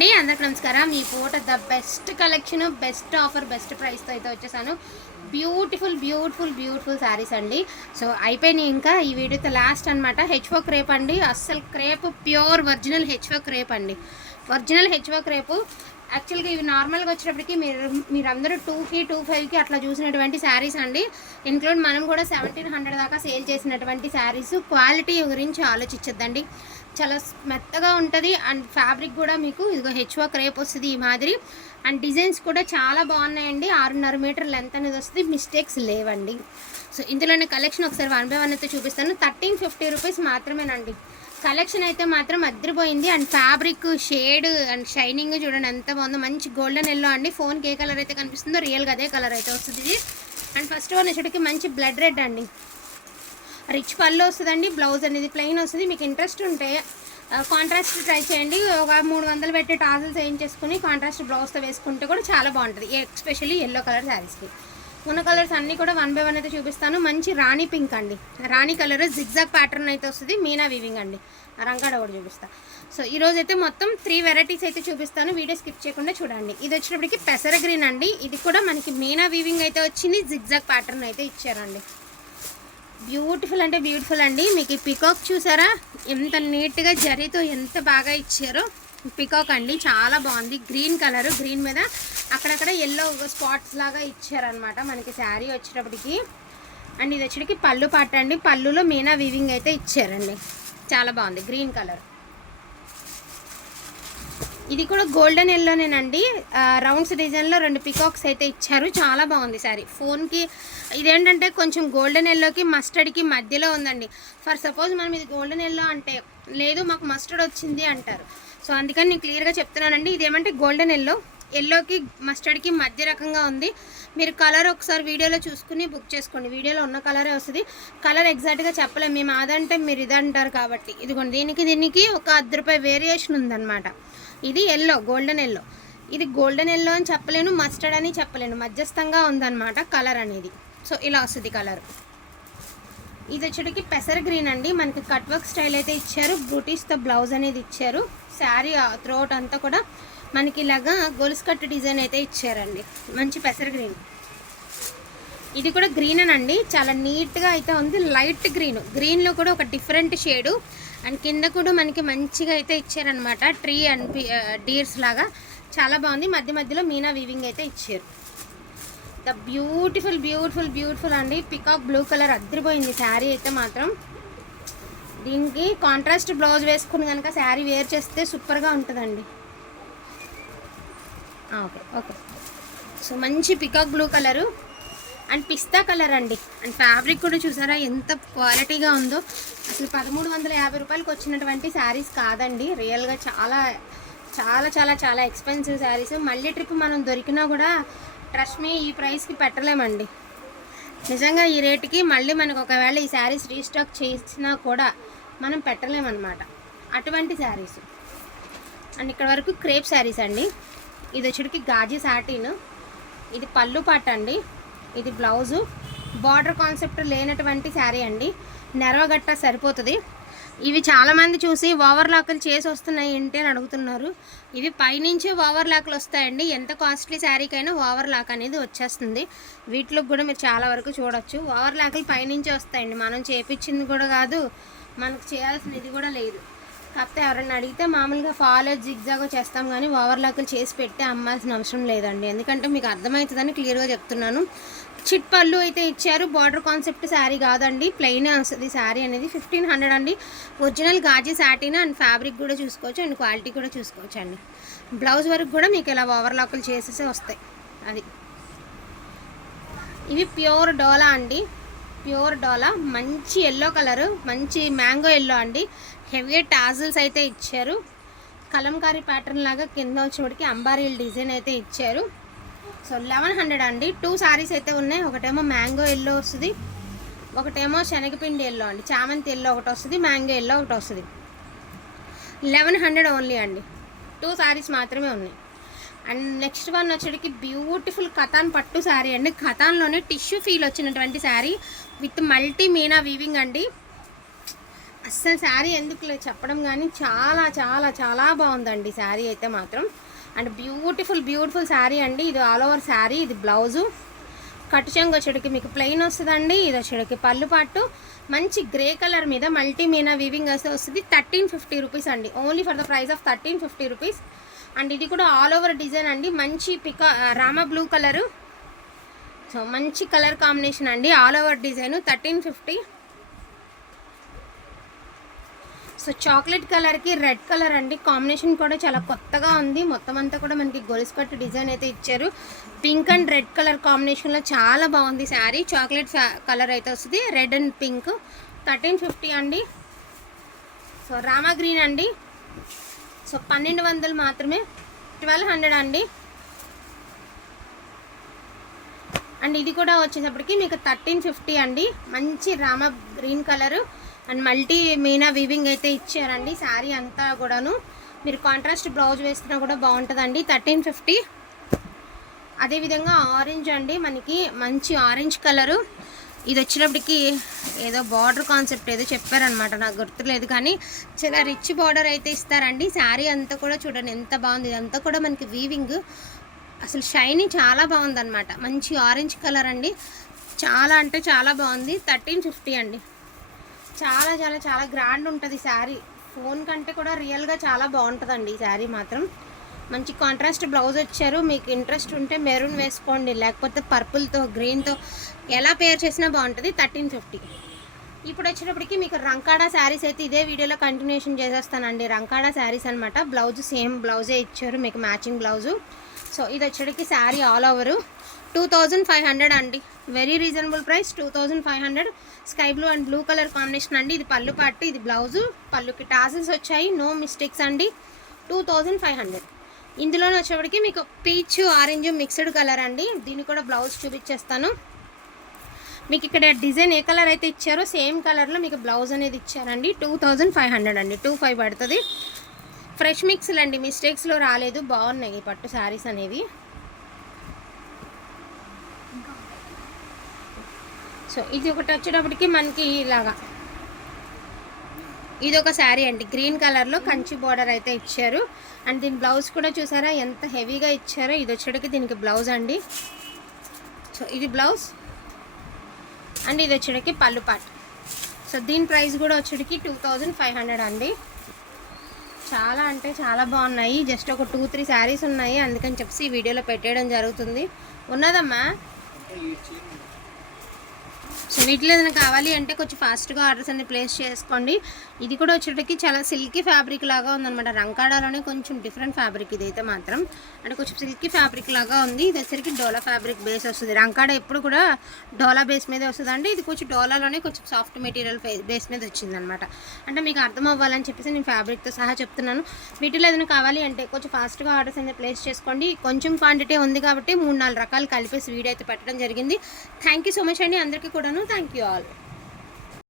అండి అందరికి నమస్కారం. మీ పూట the best collection best offer best ప్రైస్తో అయితే వచ్చేసాను. బ్యూటిఫుల్ బ్యూటిఫుల్ బ్యూటిఫుల్ శారీస్ అండి. సో అయిపోయినాయి ఇంకా ఈ వీడియోతో లాస్ట్ అనమాట హెచ్ఓ క్రేప్ అండి. అస్సలు crepe pure original HO crepe అండి. ఒరిజినల్ హెచ్ఓ క్రేపు యాక్చువల్గా ఇవి నార్మల్గా వచ్చేటప్పటికి మీరు మీరందరూ టూకి టూ ఫైవ్కి అట్లా చూసినటువంటి శారీస్ అండి. ఇన్క్లూడ్ మనం కూడా సెవెంటీన్ హండ్రెడ్ దాకా సేల్ చేసినటువంటి శారీస్. క్వాలిటీ గురించి ఆలోచించద్దండి. చాలా మెత్తగా ఉంటుంది. అండ్ ఫ్యాబ్రిక్ కూడా మీకు ఇదిగో హెచ్వా క్రేప్ వస్తుంది ఈ మాదిరి. అండ్ డిజైన్స్ కూడా చాలా బాగున్నాయండి. ఆరున్నర మీటర్ లెంత్ అనేది వస్తుంది. మిస్టేక్స్ లేవండి. సో ఇందులోనే కలెక్షన్ ఒకసారి వన్ బై వన్ అయితే చూపిస్తాను. థర్టీన్ ఫిఫ్టీ రూపీస్ మాత్రమేనండి. కలెక్షన్ అయితే మాత్రం అద్దరిపోయింది. And fabric shade and shining చూడండి ఎంత బాగుందో. మంచి గోల్డెన్ ఎల్లో అండి. ఫోన్కి ఏ కలర్ అయితే కనిపిస్తుందో రియల్గా అదే కలర్ అయితే వస్తుంది ఇది. అండ్ ఫస్ట్ వన్ వచ్చేటికి మంచి బ్లడ్ రెడ్ అండి. రిచ్ పళ్ళు వస్తుందండి. బ్లౌజ్ అనేది ప్లెయిన్ వస్తుంది. మీకు ఇంట్రెస్ట్ ఉంటే కాంట్రాస్ట్ ట్రై చేయండి. ఒక మూడు వందలు పెట్టి టాజల్స్ వేయించేసుకుని కాంట్రాస్ట్ బ్లౌజ్తో వేసుకుంటే కూడా చాలా బాగుంటుంది. ఎస్పెషల్లీ ఎల్లో కలర్ శారీస్కి ఉన్న కలర్స్ అన్నీ కూడా వన్ బై వన్ అయితే చూపిస్తాను. మంచి రాణి పింక్ అండి. రాణి కలర్ జిగ్జాగ్ ప్యాటర్న్ అయితే వస్తుంది. మీనా వీవింగ్ అండి. రంగాడ కూడా చూపిస్తా. సో ఈరోజు అయితే మొత్తం త్రీ వెరైటీస్ అయితే చూపిస్తాను. వీడియో స్కిప్ చేయకుండా చూడండి. ఇది వచ్చినప్పటికి పెసర గ్రీన్ అండి. ఇది కూడా మనకి మీనా వీవింగ్ అయితే వచ్చింది. జిగ్జాగ్ ప్యాటర్న్ అయితే ఇచ్చారండి. బ్యూటిఫుల్ అంటే బ్యూటిఫుల్ అండి. మీకు ఈ పికాక్ చూసారా? ఎంత నీట్గా జరీతో ఎంత బాగా ఇచ్చారో. పికాక్ అండి చాలా బాగుంది. గ్రీన్ కలర్ గ్రీన్ మీద అక్కడక్కడ ఎల్లో స్పాట్స్ లాగా ఇచ్చారనమాట మనకి శారీ వచ్చేటప్పటికి. అండ్ ఇది వచ్చేటికి పళ్ళు పాట అండి. పళ్ళులో మీనా వీవింగ్ అయితే ఇచ్చారండి. చాలా బాగుంది గ్రీన్ కలర్. ఇది కూడా గోల్డెన్ ఎల్లోనేనండి రౌండ్స్ డిజైన్లో రెండు పికాక్స్ అయితే ఇచ్చారు. చాలా బాగుంది సారీ ఫోన్కి ఇదేంటంటే కొంచెం గోల్డెన్ ఎల్లోకి మస్టర్డ్కి మధ్యలో ఉందండి. ఫర్ సపోజ్ మనం ఇది గోల్డెన్ ఎల్లో అంటే లేదు మాకు మస్టర్డ్ వచ్చింది అంటారు. సో అందుకని నేను క్లియర్గా చెప్తున్నానండి. ఇదేమంటే గోల్డెన్ ఎల్లో. ఎల్లోకి మస్టర్డ్కి మధ్య రకంగా ఉంది. మీరు కలర్ ఒకసారి వీడియోలో చూసుకుని బుక్ చేసుకోండి. వీడియోలో ఉన్న కలరే వస్తుంది. కలర్ ఎగ్జాక్ట్గా చెప్పలేము మేము అదంటే మీరు ఇది అంటారు కాబట్టి. ఇదిగోండి దీనికి దీనికి ఒక అర్ధ రూపాయి వేరియేషన్ ఉందన్నమాట. ఇది ఎల్లో గోల్డెన్ ఎల్లో. ఇది గోల్డెన్ ఎల్లో అని చెప్పలేను మస్టర్డ్ అని చెప్పలేను. మధ్యస్థంగా ఉందన్నమాట కలర్ అనేది. సో ఇలా వస్తుంది కలర్. ఇది వచ్చేటికి పెసర గ్రీన్ అండి. మనకి కట్ వర్క్ స్టైల్ అయితే ఇచ్చారు. బ్రూటీస్తో బ్లౌజ్ అనేది ఇచ్చారు. శారీ త్రోట్ అంతా కూడా మనకి ఇలాగా గొలుసు కట్టు డిజైన్ అయితే ఇచ్చారండి. మంచి పెసర గ్రీన్. ఇది కూడా గ్రీన్ అండి. చాలా నీట్గా అయితే ఉంది. Light green. గ్రీన్లో కూడా ఒక డిఫరెంట్ షేడు. అండ్ కింద కూడా మనకి మంచిగా అయితే ఇచ్చారనమాట ట్రీ అండ్ డీర్స్ లాగా. చాలా బాగుంది. మధ్య మధ్యలో మీనా వీవింగ్ అయితే ఇచ్చారు. ద బ్యూటిఫుల్ బ్యూటిఫుల్ బ్యూటిఫుల్ అండి. పికాక్ బ్లూ కలర్ అద్దరిపోయింది. శారీ అయితే మాత్రం. దీనికి కాంట్రాస్ట్ బ్లౌజ్ వేసుకుని కనుక శారీ వేర్ చేస్తే సూపర్గా ఉంటుందండి. ఓకే ఓకే సో మంచి పికాక్ బ్లూ కలరు అండ్ పిస్తా కలర్ అండి. అండ్ ఫ్యాబ్రిక్ కూడా చూసారా ఎంత క్వాలిటీగా ఉందో. అసలు పదమూడు వందల యాభై రూపాయలకి వచ్చినటువంటి శారీస్ కాదండి. రియల్గా చాలా చాలా చాలా చాలా ఎక్స్పెన్సివ్ శారీస్ మళ్ళీ ట్రిప్ మనం దొరికినా కూడా ట్రస్ట్ మీ ఈ ప్రైస్కి పెట్టలేమండి. నిజంగా ఈ రేటుకి మళ్ళీ మనకు ఒకవేళ ఈ శారీస్ రీస్టాక్ చేసినా కూడా మనం పెట్టలేమన్నమాట. అటువంటి శారీస్ అండ్ ఇక్కడ వరకు క్రేప్ శారీస్ అండి. ఇది వచ్చేటికి గాజీ సాటిన్ ఇది పళ్ళు పాట అండి. ఇది బ్లౌజు బార్డర్ కాన్సెప్ట్ లేనటువంటి శారీ అండి. నెరవగట్ట సరిపోతుంది. ఇవి చాలామంది చూసి ఓవర్లాక్లు చేసి వస్తున్నాయి ఏంటి అని అడుగుతున్నారు. ఇవి పైనుంచి ఓవర్ లాక్లు వస్తాయండి. ఎంత కాస్ట్లీ శారీకైనా ఓవర్ లాక్ అనేది వచ్చేస్తుంది. వీటిలో కూడా మీరు చాలా వరకు చూడొచ్చు. ఓవర్లాక్లు పైనుంచి వస్తాయండి. మనం చేపించింది కూడా కాదు మనకు చేయాల్సినది కూడా లేదు. కాకపోతే ఎవరైనా అడిగితే మామూలుగా ఫాలో జిగ్జాగో చేస్తాం కానీ ఓవర్లాక్లు చేసి పెట్టి అమ్మాల్సిన అవసరం లేదండి. ఎందుకంటే మీకు అర్థమవుతుందని క్లియర్గా చెప్తున్నాను. చిట్ పళ్ళు అయితే ఇచ్చారు. బార్డర్ కాన్సెప్ట్ శారీ కాదండి. ప్లెయిన్ వస్తుంది. శారీ అనేది ఫిఫ్టీన్ హండ్రెడ్ అండి. Original Ghazi satin and fabric కూడా చూసుకోవచ్చు. అండ్ క్వాలిటీ కూడా చూసుకోవచ్చు అండి. బ్లౌజ్ వరకు కూడా మీకు ఇలా ఓవర్లాక్లు చేసేసే వస్తాయి. అది. ఇవి ప్యూర్ డోలా అండి. ప్యూర్ డోలా మంచి ఎల్లో కలరు మంచి మ్యాంగో ఎల్లో అండి. హెవీ టాజిల్స్ అయితే ఇచ్చారు. కలంకారీ ప్యాటర్న్ లాగా కింద వచ్చేటికి అంబారీల్ డిజైన్ అయితే ఇచ్చారు. సో లెవెన్ హండ్రెడ్ అండి. టూ సారీస్ అయితే ఉన్నాయి. ఒకటేమో మ్యాంగో ఎల్లో వస్తుంది. ఒకటేమో శనగపిండి ఎల్లో అండి. చామంతి ఎల్లో ఒకటి వస్తుంది. మ్యాంగో ఎల్లో ఒకటి వస్తుంది. లెవెన్ హండ్రెడ్ ఓన్లీ అండి. టూ సారీస్ మాత్రమే ఉన్నాయి. అండ్ నెక్స్ట్ వన్ వచ్చేటికి బ్యూటిఫుల్ కథాన్ పట్టు శారీ అండి. కథాన్లోనే టిష్యూ ఫీల్ వచ్చినటువంటి sari with multi Meena weaving అండి. అస్సలు శారీ ఎందుకు లేదు? చెప్పడం కానీ చాలా చాలా చాలా బాగుందండి శారీ అయితే మాత్రం. అండ్ బ్యూటిఫుల్ బ్యూటిఫుల్ శారీ అండి. ఇది ఆల్ ఓవర్ శారీ. ఇది బ్లౌజు. కట్టు చెంగు వచ్చేటికి మీకు ప్లెయిన్ వస్తుందండి. ఇది వచ్చేటికి పళ్ళు పాటు. మంచి గ్రే కలర్ మీద మల్టీ మీనా వీవింగ్ వస్తే వస్తుంది. థర్టీన్ ఫిఫ్టీ రూపీస్ అండి. Only for the price of thirteen fifty rupees. And ఇది కూడా ఆల్ ఓవర్ డిజైన్ అండి. మంచి పిక రామ బ్లూ కలరు. సో మంచి కలర్ కాంబినేషన్ అండి. All over design thirteen fifty. So chocolate కలర్కి రెడ్ కలర్ అండి. కాంబినేషన్ కూడా చాలా కొత్తగా ఉంది. మొత్తం అంతా కూడా మనకి గొలుసు కట్టు డిజైన్ అయితే ఇచ్చారు. పింక్ అండ్ రెడ్ కలర్ కాంబినేషన్లో చాలా బాగుంది శారీ. చాక్లెట్ కలర్ అయితే వస్తుంది. Red and pink. Thirteen fifty అండి. సో రామా గ్రీన్ అండి. సో పన్నెండు వందలు మాత్రమే. ట్వెల్వ్ హండ్రెడ్ అండి. అండ్ ఇది కూడా వచ్చేటప్పటికి మీకు థర్టీన్ ఫిఫ్టీ అండి. మంచి రామ green colour. And multi Meena weaving అయితే ఇచ్చారండి. శారీ అంతా కూడాను. మీరు కాంట్రాస్ట్ బ్లౌజ్ వేస్తున్నా కూడా బాగుంటుందండి. Thirteen fifty. అదేవిధంగా ఆరెంజ్ అండి. మనకి మంచి ఆరెంజ్ కలరు. ఇది వచ్చినప్పటికి ఏదో బార్డర్ కాన్సెప్ట్ ఏదో చెప్పారనమాట నాకు గుర్తులేదు కానీ చాలా రిచ్ బార్డర్ అయితే ఇస్తారండి. శారీ అంతా కూడా చూడండి ఎంత బాగుంది. ఇదంతా కూడా మనకి వీవింగ్ అసలు షైనింగ్ చాలా బాగుందన్నమాట. మంచి ఆరెంజ్ కలర్ అండి. చాలా అంటే చాలా బాగుంది. థర్టీన్ ఫిఫ్టీ అండి. చాలా చాలా చాలా గ్రాండ్ ఉంటుంది శారీ. ఫోన్ కంటే కూడా రియల్గా చాలా బాగుంటుందండి ఈ శారీ మాత్రం. మంచి కాంట్రాస్ట్ బ్లౌజ్ వచ్చారు. మీకు ఇంట్రెస్ట్ ఉంటే మెరూన్ వేసుకోండి. లేకపోతే పర్పుల్తో గ్రీన్తో ఎలా పేర్ చేసినా బాగుంటుంది. థర్టీన్ ఫిఫ్టీ ఇప్పుడు వచ్చేటప్పటికి మీకు రంకాడా శారీస్ అయితే ఇదే వీడియోలో కంటిన్యూషన్ చేసేస్తానండి. రంకాడా శారీస్ అనమాట బ్లౌజ్ సేమ్ బ్లౌజే ఇచ్చారు. మీకు మ్యాచింగ్ బ్లౌజు సో ఇది వచ్చేటికి sari all over two thousand five hundred అండి. Very reasonable price two thousand five hundred sky blue and blue colour combination అండి. ఇది పళ్ళు పట్టు ఇది బ్లౌజు. పళ్ళుకి టాజిల్స్ వచ్చాయి. నో మిస్టేక్స్ అండి. Two thousand five hundred. ఇందులోనే వచ్చేప్పటికి మీకు పీచ్ ఆరెంజ్ మిక్స్డ్ కలర్ అండి. దీన్ని కూడా బ్లౌజ్ చూపించేస్తాను. మీకు ఇక్కడ డిజైన్ ఏ కలర్ అయితే ఇచ్చారో సేమ్ కలర్లో మీకు బ్లౌజ్ అనేది ఇచ్చారండి. టూ థౌజండ్ ఫైవ్ హండ్రెడ్ అండి. టూ ఫైవ్ పడుతుంది. ఫ్రెష్ మిక్స్లు అండి. మిస్టేక్స్లో రాలేదు. బాగున్నాయి పట్టు శారీస్ అనేవి. సో ఇది ఒకటి వచ్చేటప్పటికి మనకి ఇలాగా. ఇది ఒక శారీ అండి. గ్రీన్ కలర్లో కంచి బార్డర్ అయితే ఇచ్చారు. అండ్ దీని బ్లౌజ్ కూడా చూసారా? ఎంత హెవీగా ఇచ్చారో. ఇది వచ్చేటికి దీనికి బ్లౌజ్ అండి. సో ఇది బ్లౌజ్. అండ్ ఇది వచ్చేటికి పళ్ళు పాట్. సో దీని ప్రైస్ కూడా వచ్చేటికి టూ థౌజండ్ ఫైవ్ హండ్రెడ్ అండి. చాలా అంటే చాలా బాగున్నాయి. జస్ట్ ఒక టూ త్రీ శారీస్ ఉన్నాయి. అందుకని చెప్పి ఈ వీడియోలో పెట్టేయడం జరుగుతుంది. ఉన్నదమ్మా? సో వీటిలో ఏదైనా కావాలి అంటే కొంచెం ఫాస్ట్గా ఆర్డర్స్ అన్ని ప్లేస్ చేసుకోండి. ఇది కూడా వచ్చేటికి చాలా సిల్కీ ఫ్యాబ్రిక్ లాగా ఉందన్నమాట. రంకాడాలోనే కొంచెం డిఫరెంట్ ఫ్యాబ్రిక్ ఇది అయితే మాత్రం. అంటే కొంచెం సిల్కీ ఫ్యాబ్రిక్ లాగా ఉంది. ఇది వచ్చరికి డోలా ఫ్యాబ్రిక్ బేస్ వస్తుంది. రంకాడ ఎప్పుడు కూడా డోలా బేస్ మీద వస్తుంది అంటే ఇది కొంచెం డోలాలోనే కొంచెం సాఫ్ట్ మెటీరియల్ బేస్ మీద వచ్చిందనమాట అంటే మీకు అర్థం అవ్వాలని చెప్పేసి నేను ఫ్యాబ్రిక్తో సహా చెప్తున్నాను. వీటిలో ఏదైనా కావాలి అంటే కొంచెం ఫాస్ట్గా ఆర్డర్స్ అనేది ప్లేస్ చేసుకోండి. కొంచెం క్వాంటిటీ ఉంది కాబట్టి మూడు నాలుగు రకాలు కలిపేసి వీడియో అయితే పెట్టడం జరిగింది. థ్యాంక్ యూ సో మచ్ అండి అందరికీ కూడాను. Thank you all